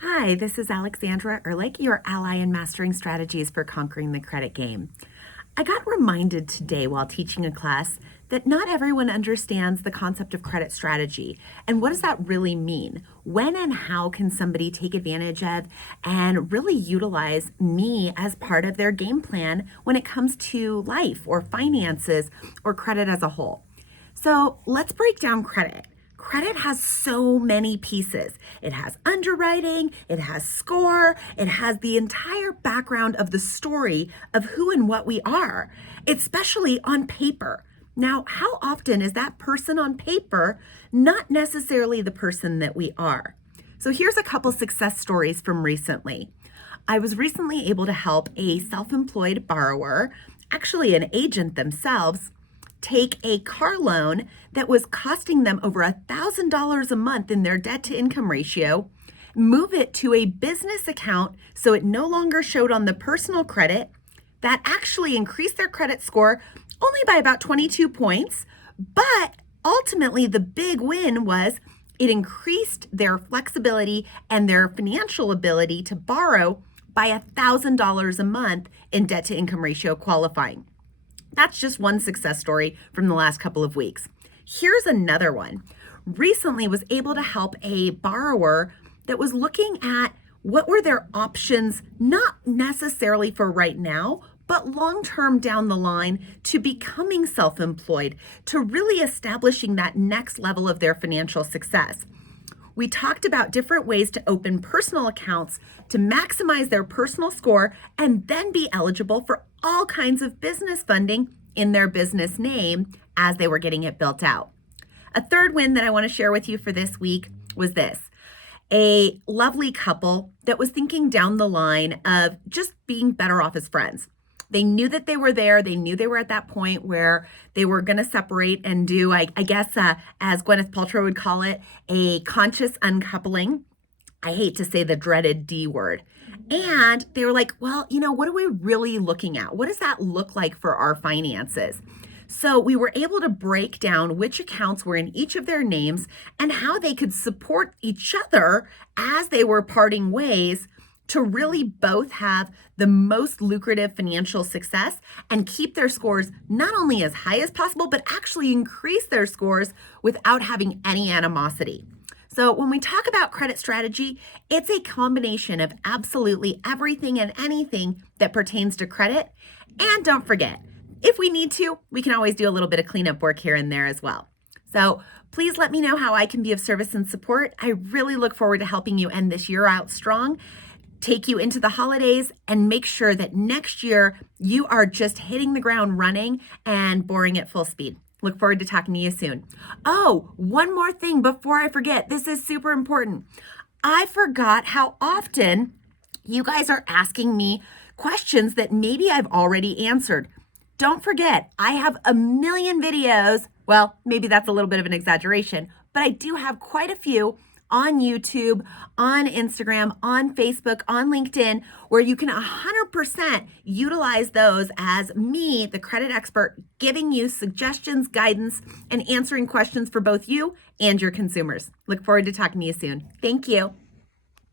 Hi, this is Alexandra Ehrlich, your ally in mastering strategies for conquering the credit game. I got reminded today while teaching a class that not everyone understands the concept of credit strategy. And what does that really mean? When and how can somebody take advantage of and really utilize me as part of their game plan when it comes to life or finances or credit as a whole? So let's break down credit. Credit has so many pieces. It has underwriting, it has score, it has the entire background of the story of who and what we are, especially on paper. Now, how often is that person on paper not necessarily the person that we are? So here's a couple success stories from recently. I was recently able to help a self-employed borrower, actually an agent themselves, take a car loan that was costing them over $1,000 a month in their debt to income ratio, move it to a business account so it no longer showed on the personal credit. That actually increased their credit score only by about 22 points. But ultimately, the big win was it increased their flexibility and their financial ability to borrow by $1,000 a month in debt to income ratio qualifying. That's just one success story from the last couple of weeks. Here's another one. Recently was able to help a borrower that was looking at what were their options, not necessarily for right now, but long-term down the line to becoming self-employed, to really establishing that next level of their financial success. We talked about different ways to open personal accounts to maximize their personal score and then be eligible for all kinds of business funding in their business name as they were getting it built out. A third win that I want to share with you for this week was this. A lovely couple that was thinking down the line of just being better off as friends. They knew that they were there. They knew they were at that point where they were going to separate and do, I guess, as Gwyneth Paltrow would call it, a conscious uncoupling. I hate to say the dreaded D word. And they were like, well, what are we really looking at? What does that look like for our finances? So we were able to break down which accounts were in each of their names and how they could support each other as they were parting ways to really both have the most lucrative financial success and keep their scores not only as high as possible, but actually increase their scores without having any animosity. So when we talk about credit strategy, it's a combination of absolutely everything and anything that pertains to credit. And don't forget, if we need to, we can always do a little bit of cleanup work here and there as well. So please let me know how I can be of service and support. I really look forward to helping you end this year out strong, take you into the holidays, and make sure that next year you are just hitting the ground running and boring at full speed. Look forward to talking to you soon. Oh, one more thing before I forget. This is super important. I forgot how often you guys are asking me questions that maybe I've already answered. Don't forget, I have a million videos. Well, maybe that's a little bit of an exaggeration, but I do have quite a few on YouTube, on Instagram, on Facebook, on LinkedIn, where you can 100% utilize those as me, the credit expert, giving you suggestions, guidance, and answering questions for both you and your consumers. Look forward to talking to you soon. Thank you.